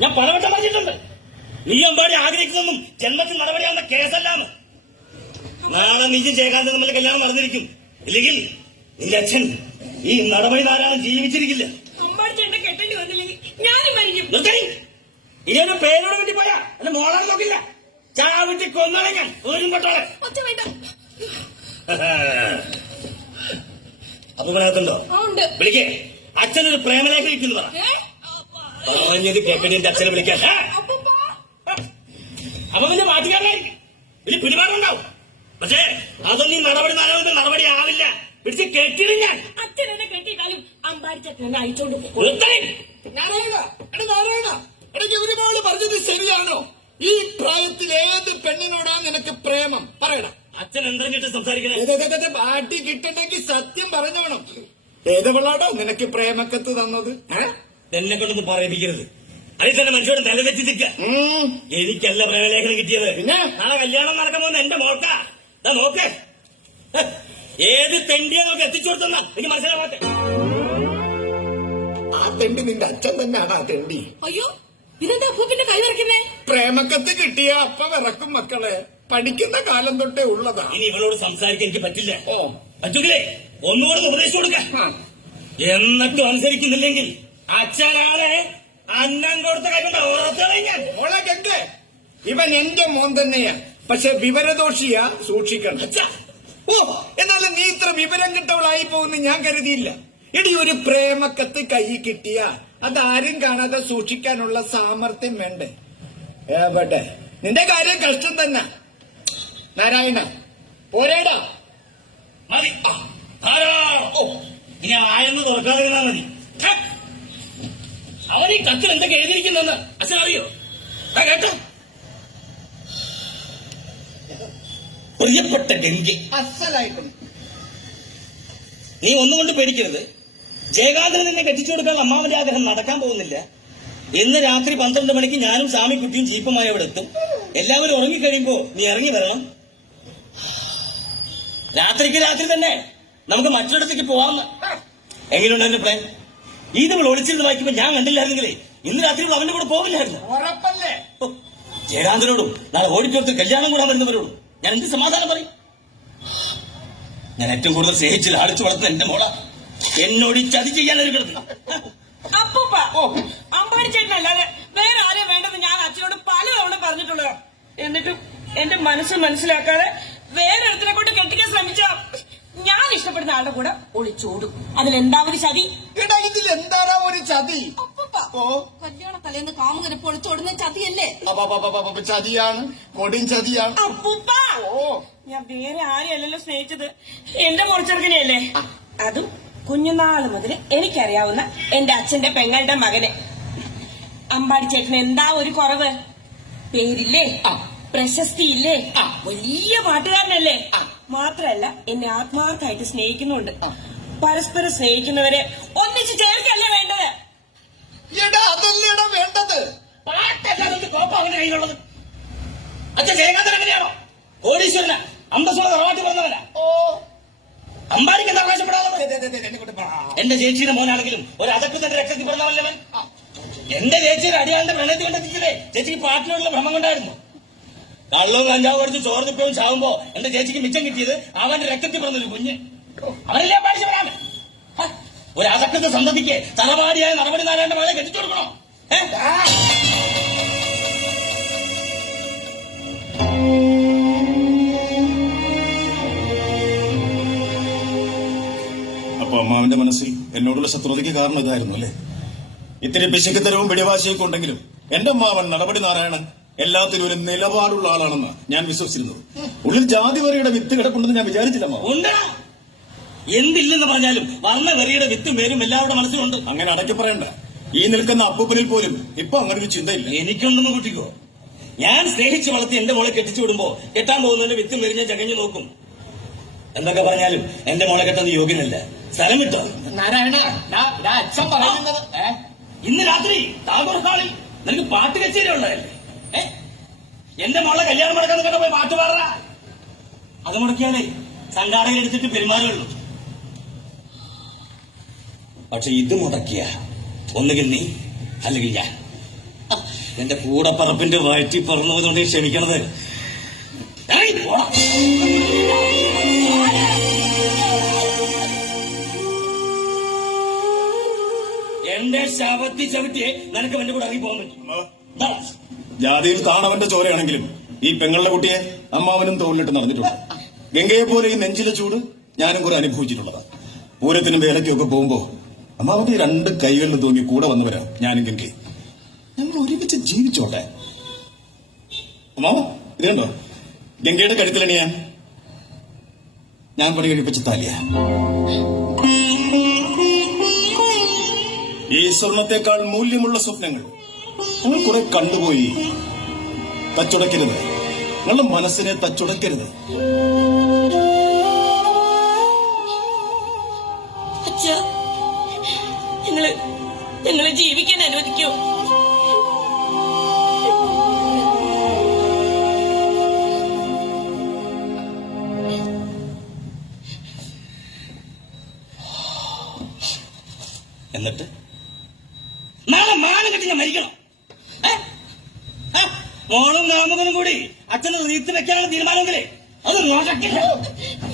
ഞാൻ പലവട്ടം പറഞ്ഞിട്ടുണ്ട്. നീ അമ്പാടി ആഗ്രഹിക്കുന്നൊന്നും ജന്മത്തിൽ നടപടിയാവുന്ന കേസല്ലാന്ന്. നാളെ നീയും ജയകാന്തൻ തമ്മിൽ കല്യാണം നടന്നിരിക്കും. ഇല്ലെങ്കിൽ നിന്റെ അച്ഛൻ ഈ നടപടി ധാരാളം ജീവിച്ചിരിക്കില്ല. ഇനിയൊരു പേരോട് വേണ്ടി പോയാ എന്നെ മോളാൻ നോക്കില്ല. ചാവിട്ടി കൊന്നാളെ ഞാൻ ഒരു പൊട്ടോളെ. അപ്പൊ ഇതിനകത്തുണ്ടോ? വിളിക്കേ. അച്ഛനൊരു പ്രേമലേഖ കിട്ടുന്നു പറ. പറഞ്ഞത് കേക്കടി എന്റെ അച്ഛനെ വിളിക്കാൻ. അപ്പൊ പിന്നെ മാറ്റുകാരനായിരിക്കും. വലിയ പിടിപാടുണ്ടാവും. പക്ഷേ അതൊന്നും ഈ നടപടി ആവില്ല. പിടിച്ച് കെട്ടിയിടും ഞാൻ. അച്ഛനെ കെട്ടിയിട്ടാലും അമ്പാടിച്ചെന്നെ അയച്ചോണ്ട് ഗൗരിമോള് പറഞ്ഞത് ശരിയാണോ? ഈ പ്രായത്തിൽ ഏത് പെണ്ണിനോടാ നിനക്ക് പ്രേമം? പറയണം. അച്ഛൻ എന്തെങ്കിലും സംസാരിക്കണേ. പാട്ടി കിട്ടണമെങ്കിൽ സത്യം പറഞ്ഞോണം. ഏതവളാടോ നിനക്ക് പ്രേമക്കത്ത് തന്നത്? എന്നെ കൊണ്ടൊന്നും പറയിപ്പിക്കരുത്. അതിൽ തന്നെ മനുഷ്യരോട് നിലവെച്ച് നിൽക്കുക. എനിക്കല്ല പ്രേമലേഖനം കിട്ടിയത്. പിന്നെ നാളെ കല്യാണം നടക്കാൻ പോകുന്ന എന്റെ മോൾക്കാ. നോക്ക്, ഏത് തെണ്ടിയെ നമുക്ക് എത്തിച്ചു കൊടുത്തെന്നാ എനിക്ക് മനസ്സിലാവാത്തെ. ആ തെണ്ടി നിന്റെ അച്ഛൻ തന്നെയാണ്. ആ തെണ്ടി. അയ്യോ, ഇതെന്താ അപ്പൂപ്പിന്റെ കൈ വരയ്ക്കുന്നേ? പ്രേമക്കത്ത് കിട്ടിയ അപ്പ വിറക്കും മക്കളെ. പഠിക്കുന്ന കാലം തൊട്ടേ ഉള്ളതാ. ഇനി ഇവളോട് സംസാരിക്കാൻ എനിക്ക് പറ്റില്ല. പറ്റൂലേ? ഒന്നുകൂടെ ഉപദേശിച്ചു കൊടുക്ക. എന്നിട്ടും അനുസരിക്കുന്നില്ലെങ്കിൽ അച്ഛനാണ് അന്നം കൊടുത്ത കാര്യം ഓർത്തറിയാൻ. മോളെ കെട്ട്, ഇവൻ എന്റെ മോൻ തന്നെയാ. പക്ഷെ വിവരദോഷിയാ, സൂക്ഷിക്കണം. എന്നാലും നീ ഇത്ര വിവരം കിട്ടവളായി പോകുന്ന ഞാൻ കരുതിയില്ല. ഇടി ഒരു പ്രേമക്കത്ത് കൈ കിട്ടിയ അതാരും കാണാതെ സൂക്ഷിക്കാനുള്ള സാമർത്ഥ്യം വേണ്ടേ? എവിടെ നിന്റെ കാര്യം കഷ്ടം തന്നെ. നാരായണ പോരേടാ. മതി. ഇനി ആയെന്ന് തുറക്കാതിരുന്നാ മതി. അവൻ ഈ കത്തിൽ എന്തൊക്കെ എഴുതിയിരിക്കുന്നെന്ന് അച്ഛൻ അറിയോ? കേട്ടോ? പ്രിയപ്പെട്ട ഗംഗെ, അസലായിട്ടും നീ ഒന്നുകൊണ്ട് പേടിക്കരുത്. ജയകാന്തന് നിന്നെ കെട്ടിച്ചു കൊടുക്കാൻ അമ്മാവന്റെ ആഗ്രഹം നടക്കാൻ പോകുന്നില്ല. ഇന്ന് രാത്രി 12 മണിക്ക് ഞാനും സ്വാമിക്കുട്ടിയും ജീപ്പുമായി അവിടെ എത്തും. എല്ലാവരും ഉറങ്ങിക്കഴിയുമ്പോ നീ ഇറങ്ങി വരണം. രാത്രിക്ക് രാത്രി തന്നെ നമുക്ക് മറ്റൊരിടത്തേക്ക് പോവാമെന്ന്. എങ്ങനെയുണ്ട് എന്റെ പ്ലാൻ? ഇത് ഒളിച്ചിരുന്ന് വായിക്കുമ്പോ ഞാൻ കണ്ടില്ലായിരുന്നെങ്കിലേ ഇന്ന് രാത്രി അവന്റെ കൂടെ പോവില്ലായിരുന്നു. ഉറപ്പല്ലേ? ജയകാന്തനോടും നാളെ ഓടിക്കോർത്ത് കല്യാണം കൂടാൻ വരുന്നവരോടും ഞാൻ എന്ത് സമാധാനം പറയും? ഞാൻ ഏറ്റവും കൂടുതൽ സ്നേഹിച്ച് ലാളിച്ചു വളർത്തുന്ന എന്റെ മോള എന്നോട് ചതി ചെയ്യാനൊരു കിടന്നു. അപ്പൂപ്പ, അമ്പാടിച്ചേട്ടനല്ലാതെ വേറെ ആരെയും വേണ്ടെന്ന് ഞാൻ അച്ഛനോട് പലതവണ പറഞ്ഞിട്ടുള്ളതാ. എന്നിട്ടും എന്റെ മനസ്സ് മനസ്സിലാക്കാതെ വേറെ ഒരുത്തിനെ കൊണ്ട് കെട്ടിക്കാൻ ശ്രമിച്ച ഞാൻ ഇഷ്ടപ്പെടുന്ന ആളുടെ കൂടെ ഒളിച്ചോടും. അതിലെന്താ ഒരു ചതി? ഇതിൽ എന്താണോ ഒരു ചതി? കല്യാണ തലേന്ന് കാമുകനെ പൊളിച്ചോടുന്ന ചതിയല്ലേ? ചതിയാണ്, കൊടിൻ ചതിയാണ്. അപ്പൂപ്പ, ഞാൻ വേറെ ആരെയല്ലല്ലോ സ്നേഹിച്ചത്, എന്റെ മുറിച്ചെറുക്കനെയല്ലേ. അതും കുഞ്ഞുനാള് മുതൽ എനിക്കറിയാവുന്ന എന്റെ അച്ഛന്റെ പെങ്ങളുടെ മകനെ. അമ്പാടിച്ചേട്ടന് എന്താ ഒരു കുറവ്? പേരില്ലേ, പ്രശസ്തിയില്ലേ, വലിയ പാട്ടുകാരനല്ലേ. മാത്രല്ല എന്നെ ആത്മാർത്ഥമായിട്ട് സ്നേഹിക്കുന്നുണ്ട്. പരസ്പരം സ്നേഹിക്കുന്നവരെ ഒന്നിച്ച് ചേർക്കല്ലേ വേണ്ടത്. അതല്ലേടാ വേണ്ടത്. പാട്ടല്ലാതെ കോപ്പ അവന്റെ കയ്യിലുള്ളത്. അച്ഛൻ ജയകാന്തൻ എങ്ങനെയാണോ? കോടീശ്വരന, അമ്പസോള തറവാട്ടി പറഞ്ഞവന. അമ്പാടിക്ക് എന്താ അവകാശപ്പെടാതെ? എന്റെ ചേച്ചിയുടെ മോനാണെങ്കിലും ഒരു അതക്ക് തന്റെ രക്തത്തിൽ പറഞ്ഞവല്ലവൻ. എന്റെ ചേച്ചിയുടെ അടിയാളുടെ പ്രണയത്തിൽ കണ്ടെത്തിച്ചില്ലേ ചേച്ചിക്ക് പാട്ടിനോടുള്ള ഭ്രമം കൊണ്ടായിരുന്നു. കള്ളവും കഞ്ചാവും അടിച്ച് ചോർന്നിപ്പവും ചാവുമ്പോ എന്റെ ചേച്ചിക്ക് മിച്ചം കിട്ടിയത് അവന്റെ രക്തത്തിൽ പറഞ്ഞൊരു കുഞ്ഞ്. അവനല്ലേ അമ്പാടിച്ചവനാണ്. ഒരു അതക്കത്തെ സന്തതിക്ക് തറവാടിയായ നടപടി നാരായണന്റെ മകളെ കെട്ടിച്ചു കൊടുക്കണോ? അപ്പൊ അമ്മാവിന്റെ മനസ്സിൽ എന്നോടുള്ള ശത്രുതയ്ക്ക് കാരണം ഇതായിരുന്നു അല്ലേ? ഇത്തിരി പിശുക്കത്തരവും പിടിവാശിയൊക്കെ ഉണ്ടെങ്കിലും എന്റെ അമ്മാവൻ നടപടി നാരായണൻ എല്ലാത്തിനും ഒരു നിലപാടുള്ള ആളാണെന്ന് ഞാൻ വിശ്വസിച്ചിരുന്നത്. ഉള്ളിൽ ജാതിവെറിയുടെ വിത്ത് കിടപ്പുണ്ടെന്ന് ഞാൻ വിചാരിച്ചില്ല. എന്തില്ലെന്ന് പറഞ്ഞാലും വന്ന വെറിയുടെ വിത്തും പേരും എല്ലാവരുടെ മനസ്സിലുണ്ട്. അങ്ങനെ അടക്കി പറയണ്ട. ഈ നിൽക്കുന്ന അപ്പൂപ്പനിൽ പോലും ഇപ്പൊ അങ്ങനെ ഒരു ചിന്തയില്ല. എനിക്കുണ്ടെന്ന് കുട്ടിക്കോ? ഞാൻ സ്നേഹിച്ച് വളർത്തി എന്റെ മോളെ കെട്ടിച്ചു വിടുമ്പോ കെട്ടാൻ പോകുന്നതിന്റെ വിത്തും പേരും ഞാൻ ചകഞ്ഞു നോക്കും. എന്തൊക്കെ പറഞ്ഞാലും എന്റെ മോളെ കെട്ടാൻ യോഗ്യനല്ല. സ്ഥലം കിട്ടോ? നാരായണ, അച്ഛൻ പറയുന്നത് ഇന്ന് രാത്രി താഗോർ ഹാളിൽ നിനക്ക് പാട്ട് കച്ചേരി ഉള്ളതല്ലേ? എന്റെ മോളെ കല്യാണം മുടക്കാൻ കേട്ടോ പോയി പാട്ട് പാട. അത് മുടക്കിയാലേ സംഘാടകർ എടുത്തിട്ട് പെരുമാറുള്ളൂ. പക്ഷെ ഇത് മുടക്കിയ ഒന്നുകിൽ നീ അല്ലെങ്കിൽ ഞാൻ. എന്റെ കൂടെ പറപ്പിന്റെ വയറ്റി പറന്നതുകൊണ്ട് ക്ഷമിക്കണത്. ഇറങ്ങി പോടാ. എന്റെ ശവത്തി ചവിട്ടിയെ നിനക്ക് എന്റെ കൂടെ ഇറങ്ങി പോകാൻ പറ്റും. ജാതിയിൽ താണവന്റെ ചോരയാണെങ്കിലും ഈ പെങ്ങളുടെ കുട്ടിയെ അമ്മാവനും തോളിലിട്ട് നടന്നിട്ടുണ്ട്. ഗംഗയെ പോലെ ഈ നെഞ്ചിലെ ചൂട് ഞാനും കുറെ അനുഭവിച്ചിട്ടുള്ളതാ. പൂരത്തിനും വേലയ്ക്കൊക്കെ പോകുമ്പോ അമ്മാവന്റെ ഈ രണ്ട് കൈകളിലും തൂങ്ങി കൂടെ വന്നവരാ ഞാനും ഗംഗയും. ഞങ്ങൾ ഒരുമിച്ച് ജീവിച്ചോട്ടെ. അമ്മാവ ഇത് കണ്ടോ, ഗംഗയുടെ കഴുത്തിലണിയാ ഞാൻ പണി കഴിപ്പിച്ച താലിയ. ഈ സ്വർണത്തെക്കാൾ മൂല്യമുള്ള സ്വപ്നങ്ങൾ ഞങ്ങൾ കുറെ കണ്ടുപോയി. തച്ചുടക്കരുത്, നിങ്ങളുടെ മനസ്സിനെ തച്ചുടക്കരുത്. അച്ഛാ, ഞങ്ങളെ ജീവിക്കാൻ അനുവദിക്കോ? എന്നിട്ട് നാളെ മാനം കെട്ടി ഞാൻ മരിക്കണം. മോളും നാമകനും കൂടി അച്ഛനെ റീത്ത് വെക്കാനുള്ള തീരുമാനമെങ്കിലേ അത് നോക്കില്ല.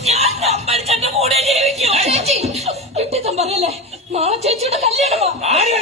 ഞാൻ അമ്പടിച്ചെന്റെ കൂടെ ജീവിക്കും. ചേച്ചി വിട്ടിത്തം പറയല്ലേ, നാളെ ചേച്ചിയുടെ കല്യാണമാ. ആര്